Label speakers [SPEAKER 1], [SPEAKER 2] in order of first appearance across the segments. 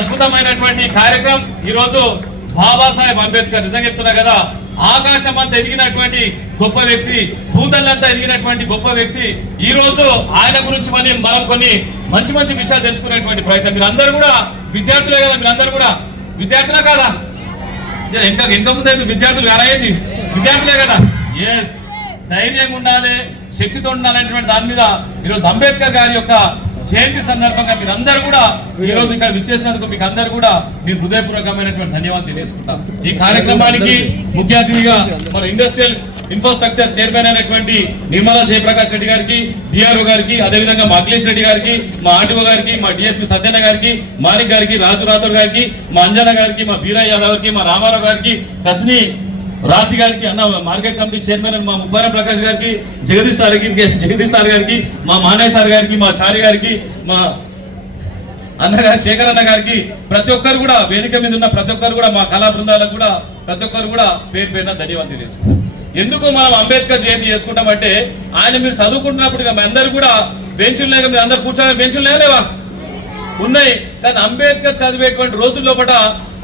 [SPEAKER 1] అద్భుతమైనటువంటి ఈ రోజు బాబాసాహెబ్ అంబేద్కర్ నిజంగా చెప్తున్నా కదా ఆకాశం అంతా ఎదిగినటువంటి గొప్ప వ్యక్తి భూతలంతా ఎదిగినటువంటి గొప్ప వ్యక్తి. ఈ రోజు ఆయన గురించి మళ్ళీ మనం కొన్ని మంచి మంచి విషయాలు తెలుసుకునేటువంటి ప్రయత్నం. మీరు అందరు కూడా విద్యార్థులే కదా మీరు అందరు కూడా. విద్యార్థులే కాదా? ఇంకా ఇంకా ముందు అయితే విద్యార్థులు ఎలాగైంది విద్యార్థులే కదా. ఎస్ ధైర్యంగా ఉండాలి శక్తితో ఉండాలనేటువంటి దాని మీద ఈరోజు అంబేద్కర్ గారి యొక్క జయంతి సందర్భంగా మీరందరూ కూడా ఈ రోజు ఇక్కడ విచ్చేసినందుకు మీకు అందరూ కూడా మీ హృదయపూర్వకమైనటువంటి ధన్యవాదాలు తెలియజేసుకుంటాం. ఈ కార్యక్రమానికి ముఖ్య అతిథిగా మన ఇండస్ట్రియల్ ఇన్ఫ్రాస్ట్రక్చర్ చైర్మన్ అయినటువంటి నిర్మలా జయప్రకాష్ రెడ్డి గారికి డిఆర్ఓ గారికి అదేవిధంగా మా అఖిలేష్ రెడ్డి గారికి మా ఆర్టీఓ గారికి మా డిఎస్పీ సత్యన్న గారికి మారిక్ గారికి రాజు రాథోడ్ గారికి మా అంజన గారికి మా బీరా యాదవ్ గారికి మా రామారావు గారికి కస్ని రాశి గారికి అన్న మార్కెట్ కమిటీ చైర్మన్ అని మా ముప్పారం ప్రకాష్ గారికి జగదీష్ సార్ జగదీష్ సార్ గారికి మా మానయ్య సార్ గారికి మా చారి గారికి మా అన్నగారు శేఖర్ అన్న గారికి ప్రతి ఒక్కరు కూడా వేదిక మీద ఉన్న ప్రతి ఒక్కరు కూడా మా కళా బృందాలకు కూడా ప్రతి ఒక్కరు కూడా పేరు పేరున ధన్యవాదాలు తెలుసుకుంటాం ఎందుకు మనం అంబేద్కర్ జయంతి చేసుకుంటామంటే ఆయన మీరు చదువుకుంటున్నప్పుడు ఇక మీ అందరు కూడా బెంచులు లేక మీరు అందరు కూర్చోవాలి బెంచులు లేవా ఉన్నాయి. కానీ అంబేద్కర్ చదివేటువంటి రోజుల్లో పట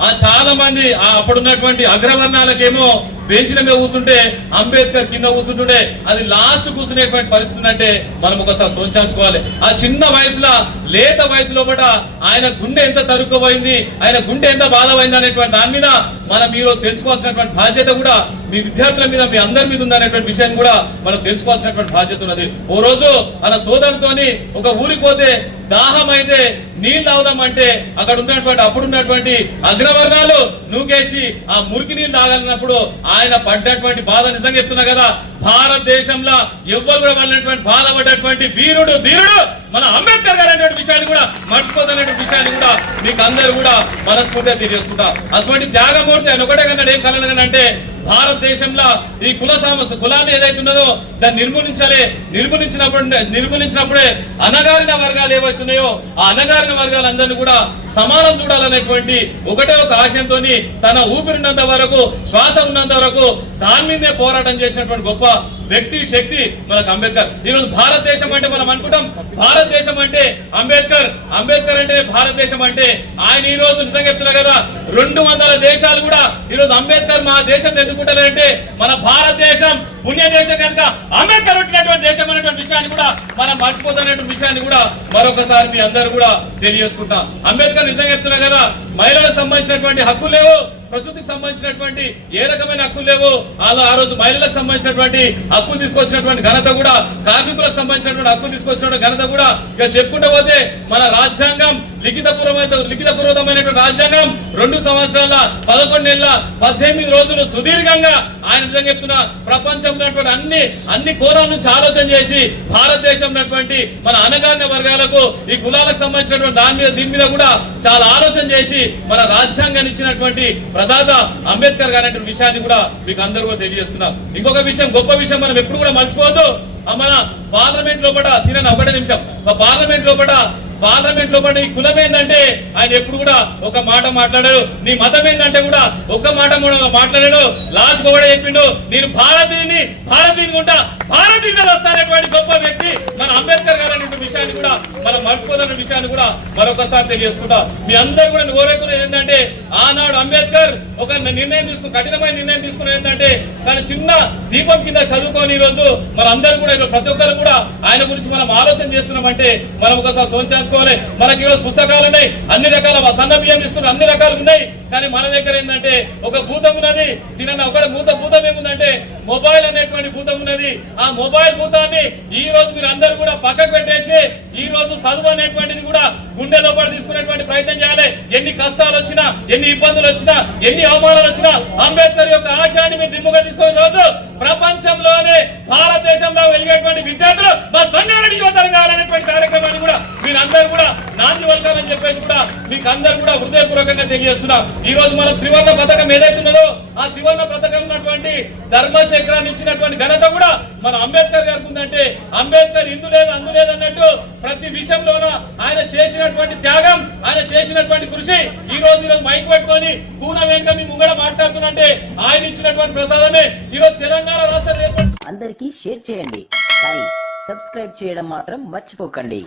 [SPEAKER 1] ఆ చాలా మంది అప్పుడున్నటువంటి అగ్రవర్ణాలకేమో బెంచ్ల మీద కూర్చుంటే అంబేద్కర్ కింద కూర్చుంటుండే అది లాస్ట్ కూర్చునేటువంటి పరిస్థితి అంటే మనం ఒకసారి సోచాల్చుకోవాలి ఆ చిన్న వయసులో లేత వయసులో లోపల ఆయన గుండె ఎంత తరుక్కుపోయింది ఆయన గుండె ఎంత బాధపోయింది అనేటువంటి దాని మీద మనం మీరు తెలుసుకోవాల్సినటువంటి బాధ్యత కూడా మీ విద్యార్థుల మీద మీ అందరి మీద ఉందనేటువంటి విషయం కూడా మనం తెలుసుకోవాల్సినటువంటి బాధ్యత ఉన్నది. ఓ రోజు మన సోదరుతోని ఒక ఊరికి పోతే దాహం అయితే నీళ్ళు అవుదామంటే అక్కడ ఉన్నటువంటి అప్పుడు ఉన్నటువంటి అగ్రవర్గాలు నూకేసి ఆ మురికి నీళ్ళు తాగాలన్నప్పుడు ఆయన పడ్డటువంటి బాధ నిజంగా చెప్తున్నా కదా. భారతదేశంలో ఎవ్వరు కూడా పడినటువంటి బాధపడ్డటువంటి వీరుడు ధీరుడు మన అంబేద్కర్ గారు అనేటువంటి విషయాన్ని కూడా మర్చిపోతున్నటువంటి విషయాన్ని కూడా మీకు అందరు కూడా మనస్ఫూర్తిగా తెలియజేస్తుంటా. అటువంటి త్యాగమూర్తి ఆయన ఒకటే కన్నాడు. ఏం కలగనంటే భారతదేశంలో ఈ కుల సమస్య కులాన్ని ఏదైతే ఉన్నదో దాన్ని నిర్మూలించాలి. నిర్మూలించినప్పుడు నిర్మూలించినప్పుడే అనగారిన వర్గాలు ఏవైతున్నాయో ఆ అనగారిన వర్గాలందరినీ కూడా సమానం చూడాలనేటువంటి ఒకటే ఒక ఆశయంతో తన ఊపిరినంత వరకు శ్వాస ఉన్నంత వరకు దాని మీదే పోరాటం చేసినటువంటి గొప్ప వ్యక్తి శక్తి మనకు అంబేద్కర్. ఈ రోజు భారతదేశం అంటే మనం అనుకుంటాం భారతదేశం అంటే అంబేద్కర్. అంబేద్కర్ అంటే భారతదేశం అంటే ఆయన ఈ రోజు నిజంగా చెప్తున్నా కదా రెండు వందల దేశాలు కూడా ఈరోజు అంబేద్కర్ మా దేశం ఎందుకుంటారంటే మన భారతదేశం పుణ్య దేశం కనుక అంబేద్కర్ వచ్చినటువంటి దేశం అనేటువంటి విషయాన్ని కూడా మనం మర్చిపోతున్నటువంటి విషయాన్ని కూడా మరొకసారి మీ అందరూ కూడా తెలియజేసుకుంటాం. అంబేద్కర్ నిజంగా చెప్తున్నా కదా మహిళలకు సంబంధించినటువంటి హక్కులు లేవు. ప్రసూతికి సంబంధించినటువంటి ఏ రకమైన హక్కులు లేవు అలా ఆ రోజు మహిళలకు సంబంధించినటువంటి హక్కులు తీసుకొచ్చినటువంటి ఘనత కూడా కార్మికులకు సంబంధించినటువంటి హక్కులు తీసుకొచ్చినటువంటి ఘనత కూడా ఇక చెప్పుకుంటూ పోతే మన రాజ్యాంగం లిఖిత పూర్వమైన లిఖిత పూర్వకమైనటువంటి రాజ్యాంగం రెండు సంవత్సరాల పదకొండు నెలల పద్దెనిమిది రోజులు సుదీర్ఘంగా ఆయన నిజంగా చెప్తున్నా ప్రపంచంలో అన్ని అన్ని కోణాల నుంచి ఆలోచన చేసి భారతదేశం ఉన్నటువంటి మన అనగాన్య వర్గాలకు ఈ కులాలకు సంబంధించినటువంటి దాని మీద దీని మీద కూడా చాలా ఆలోచన చేసి మన రాజ్యాంగాన్ని ఇచ్చినటువంటి ప్రదాత అంబేద్కర్ గారు అనే విషయాన్ని కూడా మీకు అందరూ కూడా తెలియజేస్తున్నాం. ఇంకొక విషయం గొప్ప విషయం మనం ఎప్పుడు కూడా మర్చిపోవద్దు. మన పార్లమెంట్ లోపల సీనియర్ ఒకటే నిమిషం. మా పార్లమెంట్ లోపల పార్లమెంట్ లోపల ఈ కులం ఏంటంటే ఆయన ఎప్పుడు కూడా ఒక మాట మాట్లాడాడు. నీ మతం ఏంటంటే కూడా ఒక మాట మాట్లాడాడు. లాస్ట్ కూడా చెప్పిండు నేను భారతీయుని భారతీయుని ఉంటా భారతీయుడు వస్తానటువంటి గొప్ప వ్యక్తి. మన అంబేద్కర్ గారు అనే విషయాన్ని కూడా మనం మర్చిపోదన్న విషయాన్ని కూడా మరొకసారి తెలియజేసుకుంటా. మీ అందరూ కూడా కోరేకునేది ఏంటంటే ఆనాడు అంబేద్కర్ ఒక నిర్ణయం తీసుకుని కఠినమైన నిర్ణయం తీసుకున్నది ఏంటంటే తన చిన్న దీపం కింద చదువుకొని ఈ రోజు మన అందరూ కూడా ప్రతి ఒక్కరు కూడా ఆయన గురించి మనం ఆలోచన చేస్తున్నామంటే మనం ఒకసారి సోచించుకోవాలి మనకి ఈరోజు పుస్తకాలు ఉన్నాయి అన్ని రకాల సన్న బియ్యం ఇస్తున్నారు అన్ని రకాలు ఉన్నాయి. కానీ మన దగ్గర ఏంటంటే ఒక భూతం ఉన్నది సినన్న ఒకటి భూత భూతం ఏముందంటే మొబైల్ అనేటువంటి భూతం ఉన్నది. ఆ మొబైల్ భూతాన్ని ఈ రోజు మీరు అందరూ కూడా పక్కకు పెట్టేసి ఈ రోజు చదువు అనేటువంటిది కూడా గుండె లోపల తీసుకునేటువంటి ప్రయత్నం చేయాలి. ఎన్ని కష్టాలు వచ్చినా ఎన్ని ఇబ్బందులు వచ్చినా ఎన్ని అవమానాలు వచ్చినా అంబేద్కర్ యొక్క ఆశయాన్ని మీరు దిమ్ముగా తీసుకునే రోజు ప్రపంచంలోనే భారతదేశంలో వెలిగేటువంటి విద్యార్థులు మా సంఘానికి యువతరం కావాలనేటువంటి కార్యక్రమాన్ని కూడా కూడా చేస్తానని చెప్పేసి కూడా మీకు అందరు కూడా హృదయపూర్వకంగా తెలియజేస్తున్నాం. ఈ రోజు మనం త్రివర్ణ పథకం ఏదైతున్నదో ఆ త్రివర్ణ పథకం ఉన్నటువంటి ధర్మ చక్రాన్ని ఇచ్చినటువంటి ఘనత కూడా మన అంబేద్కర్ గారికి ఉందంటే అంబేద్కర్ ఇందు లేదు అందు లేదు అన్నట్టు ప్రతి విషయంలోన ఆయన చేసినటువంటి త్యాగం ఆయన చేసినటువంటి కృషి ఈ రోజు ఈరోజు మైక్ పెట్టుకొని కూన వెనుక మీ ముంగడ మాట్లాడుతున్నంటే ఆయన ఇచ్చినటువంటి ప్రసాదమే. ఈ రోజు తెలంగాణ రాష్ట్రం
[SPEAKER 2] అందరికీ షేర్ చేయండి సబ్స్క్రైబ్ చేయడం మాత్రం మర్చిపోకండి.